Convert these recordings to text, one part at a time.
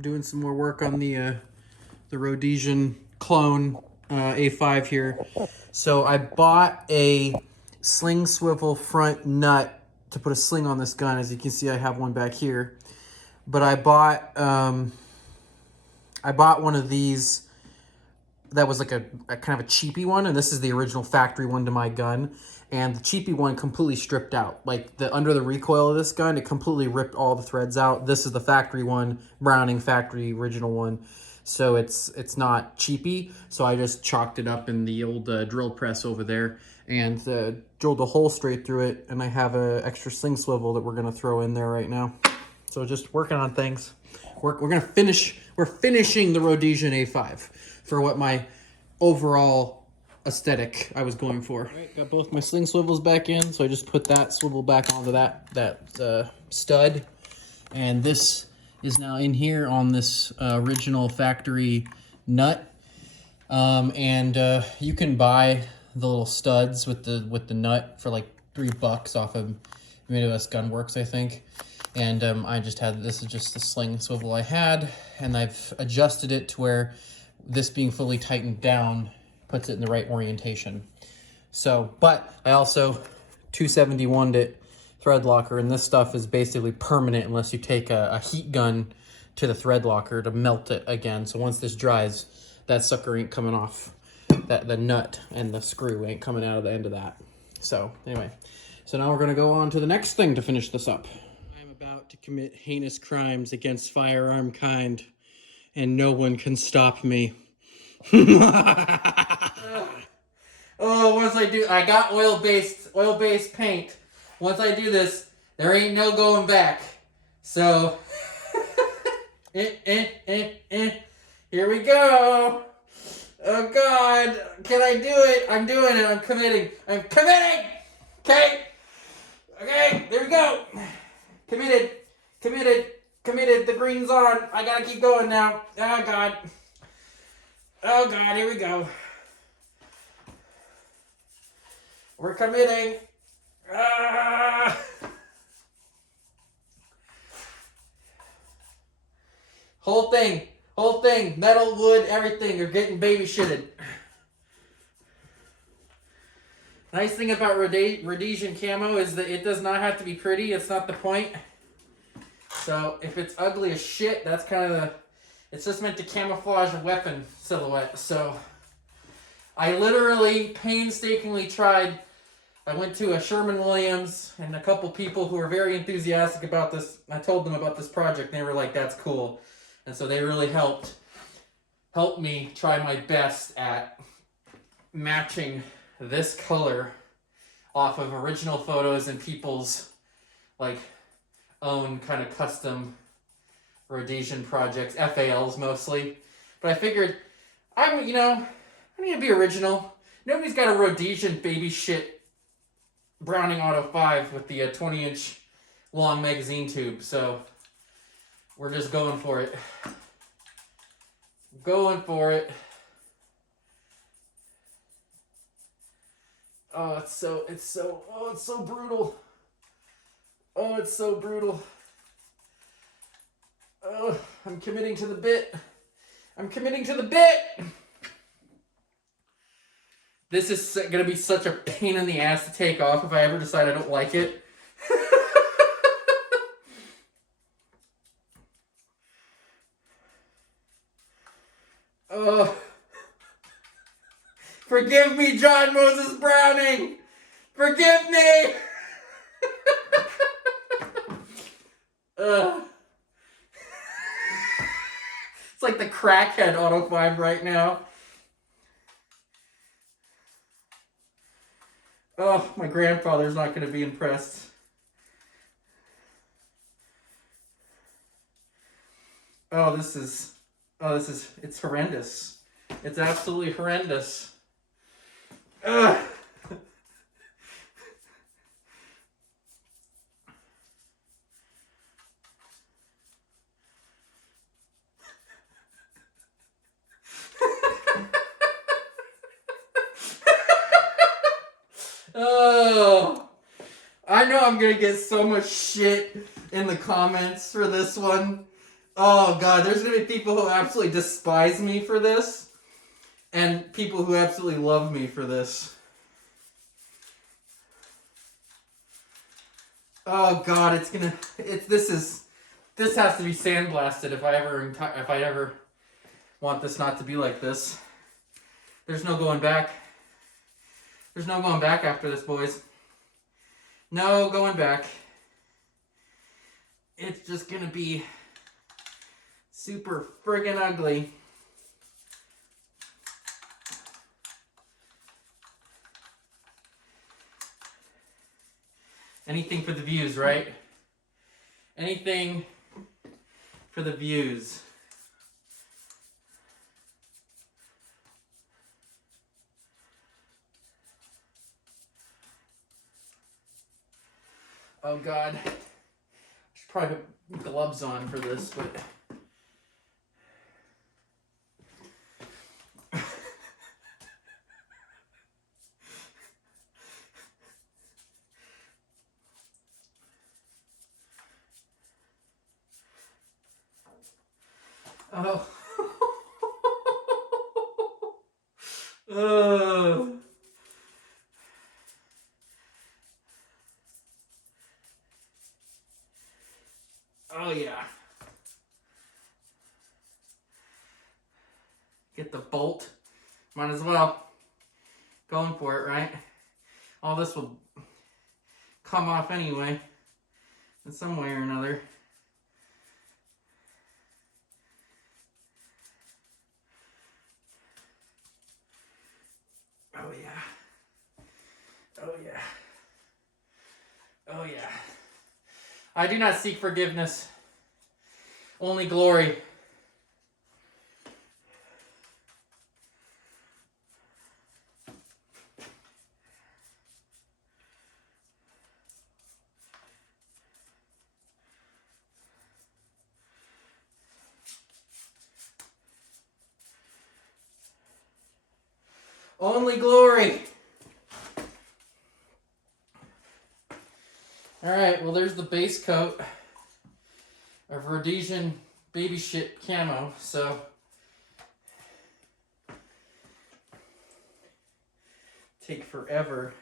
doing some more work on the Rhodesian clone A5 here. So I bought a sling swivel front nut to put a sling on this gun. As you can see, I have one back here. But I bought one of these that was like a kind of a cheapy one, and this is the original factory one to my gun. And the cheapy one completely stripped out. Like under the recoil of this gun, it completely ripped all the threads out. This is the factory one, Browning factory original one. So it's not cheapy. So I just chalked it up in the old drill press over there and drilled a hole straight through it. And I have an extra sling swivel that we're gonna throw in there right now. So just working on things. We're finishing the Rhodesian A5 for what my overall aesthetic I was going for. All right, got both my sling swivels back in, so I just put that swivel back onto that stud, and this is now in here on this original factory nut. You can buy the little studs with the nut for like $3 off of Midwest Gunworks, I think. And I just had, this is just the sling swivel I had, and I've adjusted it to where this being fully tightened down puts it in the right orientation. So, but I also 271'd it thread locker, and this stuff is basically permanent unless you take a heat gun to the thread locker to melt it again. So once this dries, that sucker ain't coming off. The nut and the screw ain't coming out of the end of that. So anyway, so now we're gonna go on to the next thing to finish this up. I'm about to commit heinous crimes against firearm kind, and no one can stop me. Oh, once I got oil-based paint. Once I do this, there ain't no going back. So, here we go. Oh God, can I do it? I'm doing it. I'm committing. Okay. Okay, there we go. Committed. The green's on. I gotta keep going now. Oh God, here we go. We're committing. Whole thing, metal, wood, everything, you're getting baby shitted. Nice thing about Rhodesian camo is that it does not have to be pretty. It's not the point. So if it's ugly as shit, that's kind of it's just meant to camouflage a weapon silhouette. So I literally painstakingly tried. I went to a Sherwin-Williams and a couple people who were very enthusiastic about this. I told them about this project, and they were like, that's cool. And so they really helped me try my best at matching this color off of original photos and people's like own kind of custom Rhodesian projects, FALs mostly. But I figured I need to be original. Nobody's got a Rhodesian baby shit Browning Auto 5 with the 20-inch long magazine tube. So we're just going for it. Oh, it's so brutal. Oh, it's so brutal. Oh, I'm committing to the bit. This is going to be such a pain in the ass to take off if I ever decide I don't like it. Oh. Forgive me, John Moses Browning! Forgive me! It's like the crackhead Auto 5 right now. Oh, my grandfather's not going to be impressed. It's horrendous. It's absolutely horrendous. Ugh. Oh, I know I'm gonna get so much shit in the comments for this one. Oh God, there's gonna be people who absolutely despise me for this, and people who absolutely love me for this. Oh God, this has to be sandblasted if I ever want this not to be like this. There's no going back. There's no going back after this, boys. No going back. It's just gonna be super friggin' ugly. Anything for the views, right? Anything for the views. Oh God. I should probably put gloves on for this, but... Oh. Oh. Oh yeah. Get the bolt. Might as well. Going for it, right? All this will come off anyway. In some way or another. Oh yeah. Oh yeah. Oh yeah. I do not seek forgiveness. Only glory. Only glory. Alright, well there's the base coat of Rhodesian baby shit camo, so take forever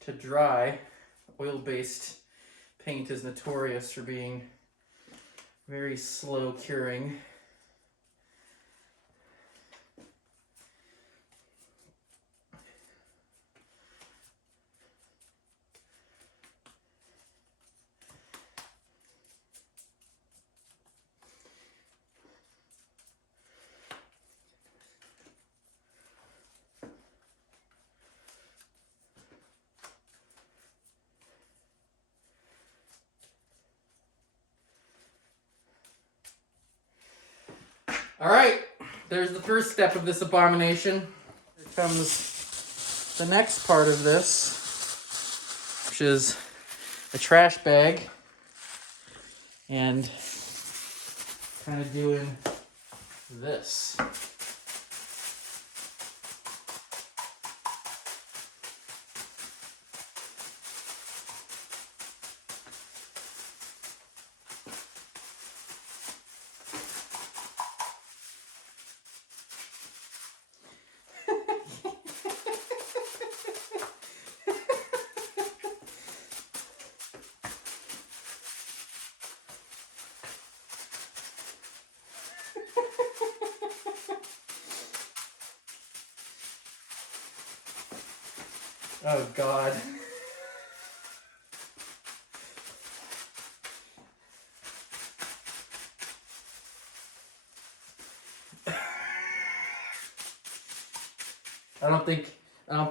to dry. Oil-based paint is notorious for being very slow curing. Alright, there's the first step of this abomination. Here comes the next part of this, which is a trash bag. And kind of doing this. Oh God. I don't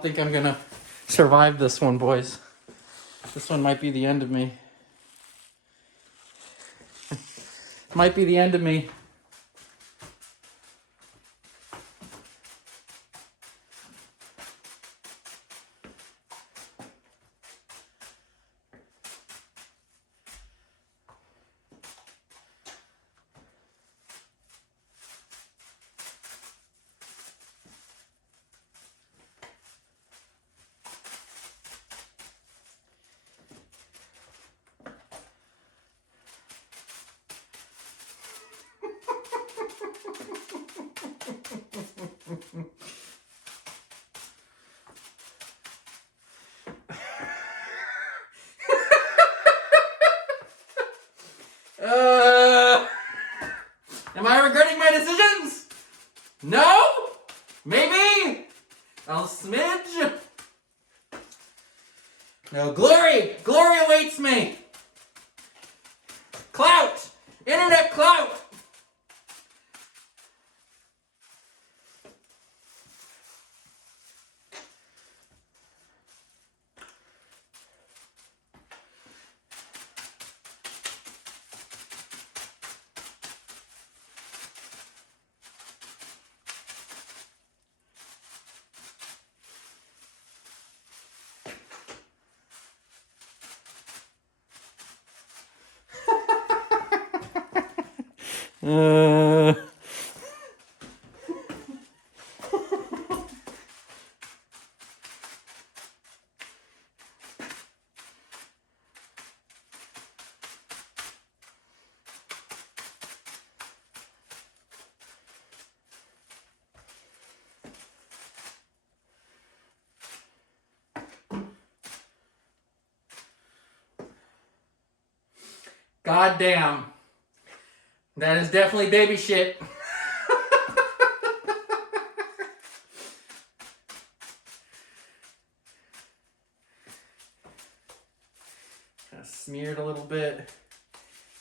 think I'm gonna survive this one, boys. This one might be the end of me. Might be the end of me. Am I regretting my decisions? No? Maybe? A smidge? No, glory! Glory awaits me! Clout! Internet clout! God damn. That is definitely baby shit. Kind of smear it a little bit.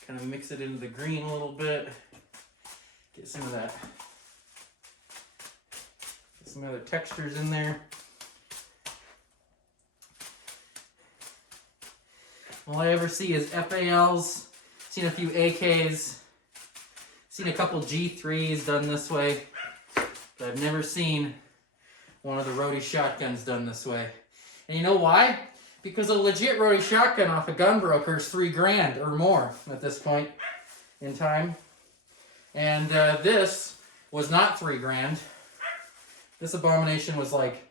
Kind of mix it into the green a little bit. Get some of that. Get some other textures in there. All I ever see is FALs. Seen a few AKs. Seen a couple G3s done this way. But I've never seen one of the Rhodesian shotguns done this way. And you know why? Because a legit Rhodesian shotgun off a gunbroker is $3,000 or more at this point in time. And this was not $3,000. This abomination was like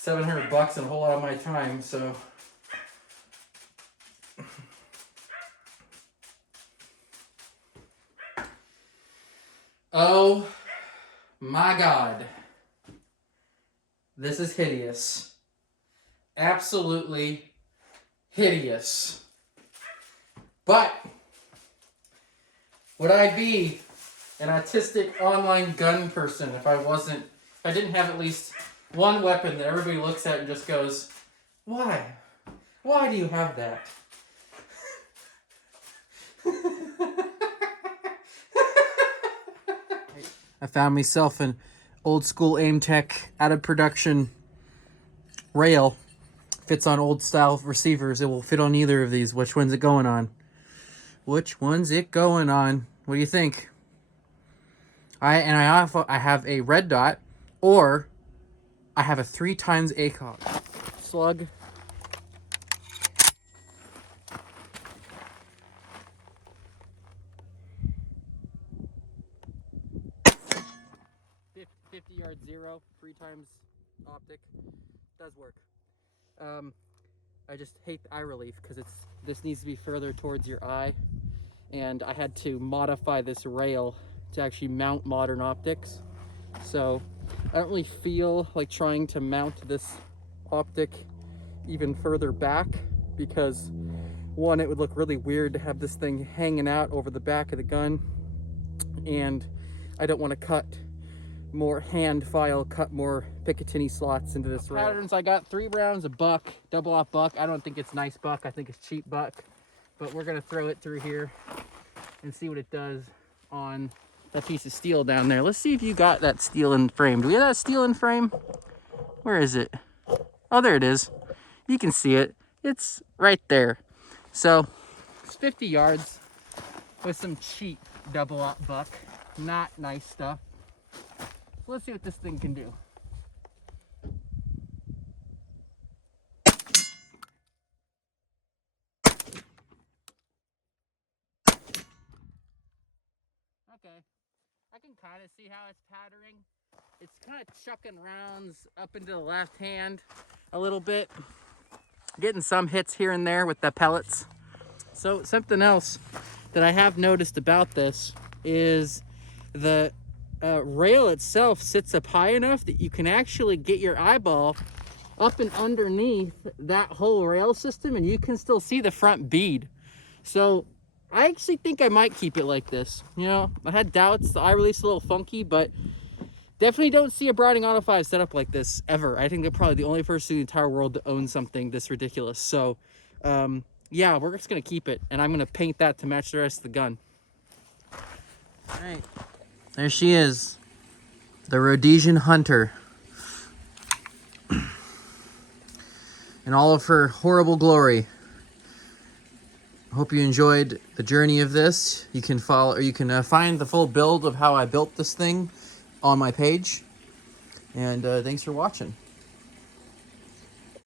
$700 and a whole lot of my time, so... Oh my God. This is hideous. Absolutely hideous. But would I be an autistic online gun person if I didn't have at least one weapon that everybody looks at and just goes, why? Why do you have that? I found myself an old school AimTech out of production rail. Fits on old style receivers. It will fit on either of these. Which one's it going on? Which one's it going on? What do you think? I have a red dot, or I have a 3x ACOG. Slug. Yard zero, 3x optic. Does work. I just hate the eye relief because this needs to be further towards your eye, and I had to modify this rail to actually mount modern optics. So I don't really feel like trying to mount this optic even further back because one, it would look really weird to have this thing hanging out over the back of the gun, and I don't want to cut more cut more Picatinny slots into this rail. Patterns, I got 3 rounds of buck, double aught buck. I don't think it's nice buck, I think it's cheap buck, but we're gonna throw it through here and see what it does on that piece of steel down there. Let's see if you got that steel in frame. Do we have that steel in frame? Where is it? Oh, there it is. You can see it. It's right there. So it's 50 yards with some cheap double aught buck. Not nice stuff. Let's see what this thing can do. Okay, I can kind of see how it's patterning. It's kind of chucking rounds up into the left hand a little bit. Getting some hits here and there with the pellets. So something else that I have noticed about this is the rail itself sits up high enough that you can actually get your eyeball up and underneath that whole rail system and you can still see the front bead. So I actually think I might keep it like this. You know, I had doubts. The eye release a little funky, but definitely don't see a Browning Auto 5 set up like this ever. I think they're probably the only person in the entire world to own something this ridiculous. So, yeah, we're just going to keep it. And I'm going to paint that to match the rest of the gun. All right. There she is. The Rhodesian Hunter. In all of her horrible glory. Hope you enjoyed the journey of this. You can follow, or you can find the full build of how I built this thing on my page. And thanks for watching.